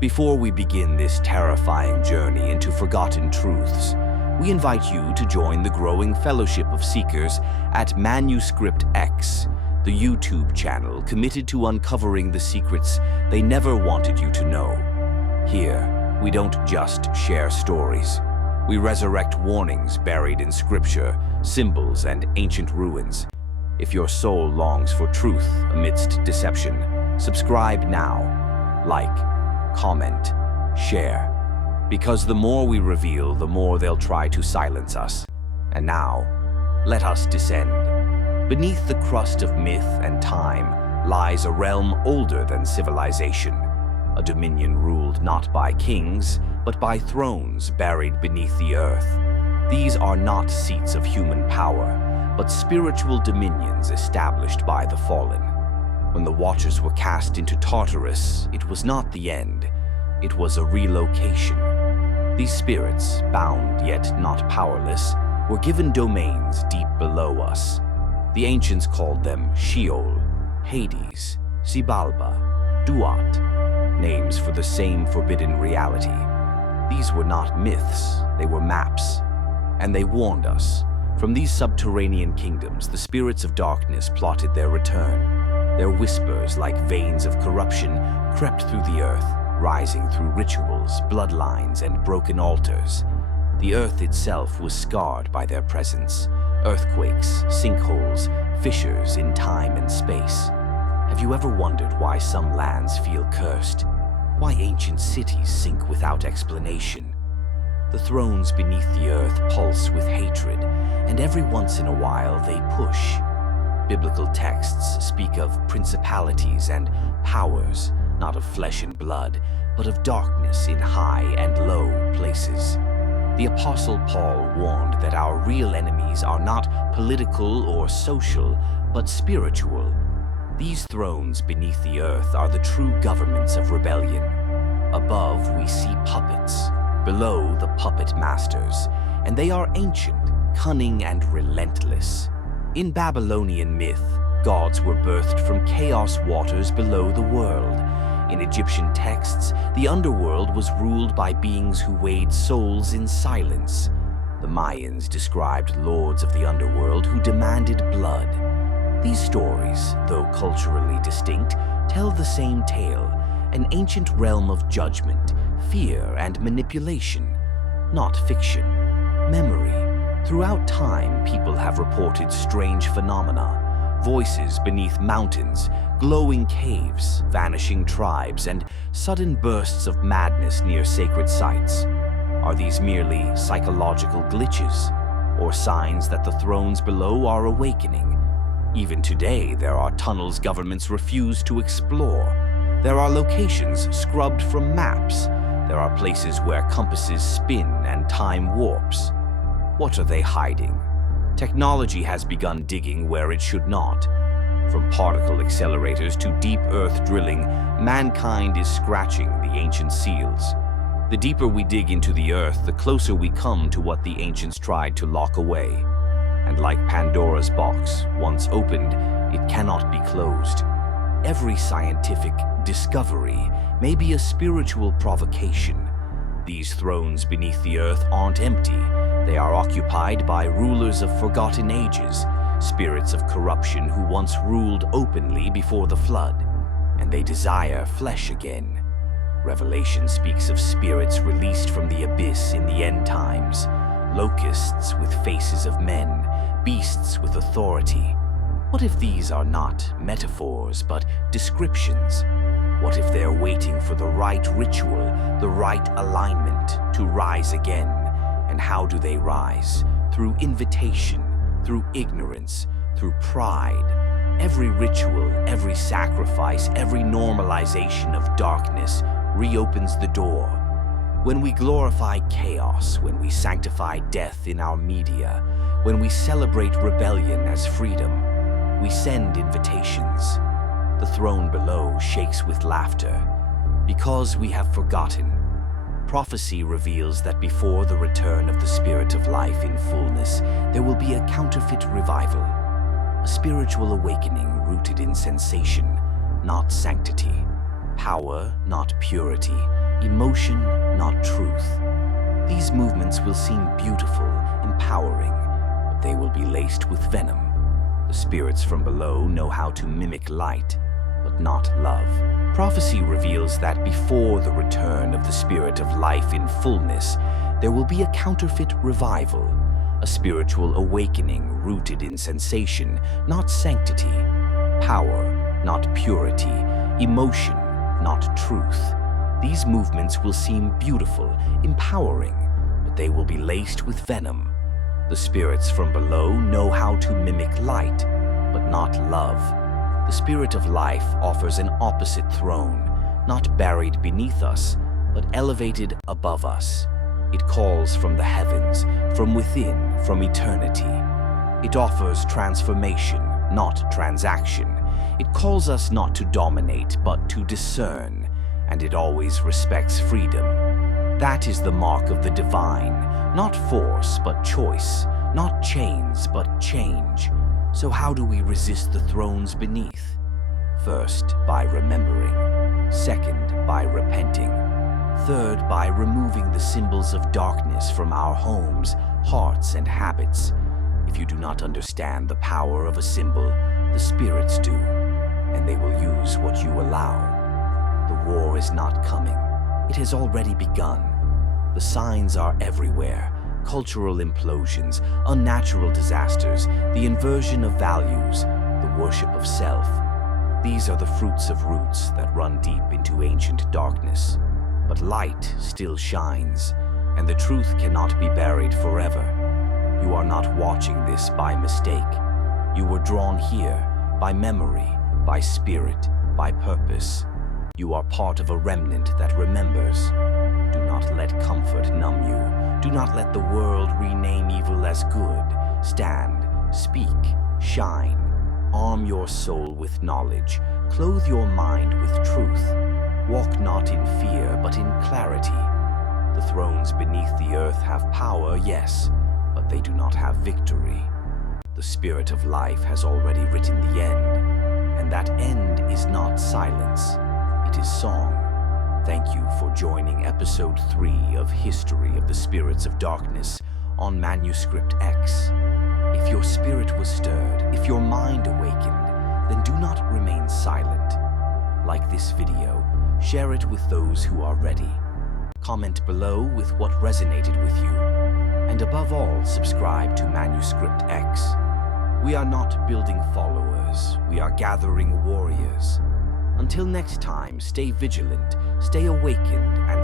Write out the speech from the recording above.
Before we begin this terrifying journey into forgotten truths, we invite you to join the growing fellowship of seekers at MANUSCRIPT X, the YouTube channel committed to uncovering the secrets they never wanted you to know. Here, we don't just share stories. We resurrect warnings buried in scripture, symbols, and ancient ruins. If your soul longs for truth amidst deception, subscribe now. Like, comment, share. Because the more we reveal, the more they'll try to silence us. And now, let us descend. Beneath the crust of myth and time lies a realm older than civilization, a dominion ruled not by kings, but by thrones buried beneath the earth. These are not seats of human power, but spiritual dominions established by the fallen. When the Watchers were cast into Tartarus, it was not the end, it was a relocation. These spirits, bound yet not powerless, were given domains deep below us. The ancients called them Sheol, Hades, Xibalba, Duat, names for the same forbidden reality. These were not myths, they were maps. And they warned us. From these subterranean kingdoms, the spirits of darkness plotted their return. Their whispers, like veins of corruption, crept through the earth, rising through rituals, bloodlines, and broken altars. The earth itself was scarred by their presence. Earthquakes, sinkholes, fissures in time and space. Have you ever wondered why some lands feel cursed? Why ancient cities sink without explanation? The thrones beneath the earth pulse with hatred, and every once in a while they push. Biblical texts speak of principalities and powers, not of flesh and blood, but of darkness in high and low places. The Apostle Paul warned that our real enemies are not political or social, but spiritual. These thrones beneath the earth are the true governments of rebellion. Above, we see puppets. Below, the puppet masters. And they are ancient, cunning, and relentless. In Babylonian myth, gods were birthed from chaos waters below the world. In Egyptian texts, the underworld was ruled by beings who weighed souls in silence. The Mayans described lords of the underworld who demanded blood. These stories, though culturally distinct, tell the same tale, an ancient realm of judgment, fear, and manipulation. Not fiction, memory. Throughout time, people have reported strange phenomena. Voices beneath mountains, glowing caves, vanishing tribes, and sudden bursts of madness near sacred sites. Are these merely psychological glitches, or signs that the thrones below are awakening? Even today, there are tunnels governments refuse to explore. There are locations scrubbed from maps. There are places where compasses spin and time warps. What are they hiding? Technology has begun digging where it should not. From particle accelerators to deep earth drilling, mankind is scratching the ancient seals. The deeper we dig into the earth, the closer we come to what the ancients tried to lock away. And like Pandora's box, once opened, it cannot be closed. Every scientific discovery may be a spiritual provocation. These thrones beneath the earth aren't empty. They are occupied by rulers of forgotten ages, spirits of corruption who once ruled openly before the flood, and they desire flesh again. Revelation speaks of spirits released from the abyss in the end times, locusts with faces of men, beasts with authority. What if these are not metaphors, but descriptions? What if they're waiting for the right ritual, the right alignment to rise again? And how do they rise? Through invitation, through ignorance, through pride. Every ritual, every sacrifice, every normalization of darkness reopens the door. When we glorify chaos, when we sanctify death in our media, when we celebrate rebellion as freedom, we send invitations. The throne below shakes with laughter, because we have forgotten. Prophecy reveals that before the return of the Spirit of life in fullness, there will be a counterfeit revival, a spiritual awakening rooted in sensation, not sanctity, power, not purity, emotion, not truth. These movements will seem beautiful, empowering, but they will be laced with venom. The spirits from below know how to mimic light, but not love. Prophecy reveals that before the return of the spirit of life in fullness, there will be a counterfeit revival, a spiritual awakening rooted in sensation, not sanctity, power, not purity, emotion, not truth. These movements will seem beautiful, empowering, but they will be laced with venom. The spirits from below know how to mimic light, but not love. The spirit of life offers an opposite throne, not buried beneath us, but elevated above us. It calls from the heavens, from within, from eternity. It offers transformation, not transaction. It calls us not to dominate, but to discern, and it always respects freedom. That is the mark of the divine, not force, but choice, not chains, but change. So how do we resist the thrones beneath? First, by remembering. Second, by repenting. Third, by removing the symbols of darkness from our homes, hearts, and habits. If you do not understand the power of a symbol, the spirits do, and they will use what you allow. The war is not coming. It has already begun. The signs are everywhere. Cultural implosions, unnatural disasters, the inversion of values, the worship of self. These are the fruits of roots that run deep into ancient darkness. But light still shines, and the truth cannot be buried forever. You are not watching this by mistake. You were drawn here by memory, by spirit, by purpose. You are part of a remnant that remembers. Do not let comfort numb you. Do not let the world rename evil as good. Stand, speak, shine. Arm your soul with knowledge. Clothe your mind with truth. Walk not in fear, but in clarity. The thrones beneath the earth have power, yes, but they do not have victory. The spirit of life has already written the end, and that end is not silence. It is song. Thank you for joining episode 3 of History of the Spirits of Darkness on Manuscript X. If your spirit was stirred, if your mind awakened, then do not remain silent. Like this video, share it with those who are ready. Comment below with what resonated with you. And above all, subscribe to Manuscript X. We are not building followers, we are gathering warriors. Until next time, stay vigilant, stay awakened, and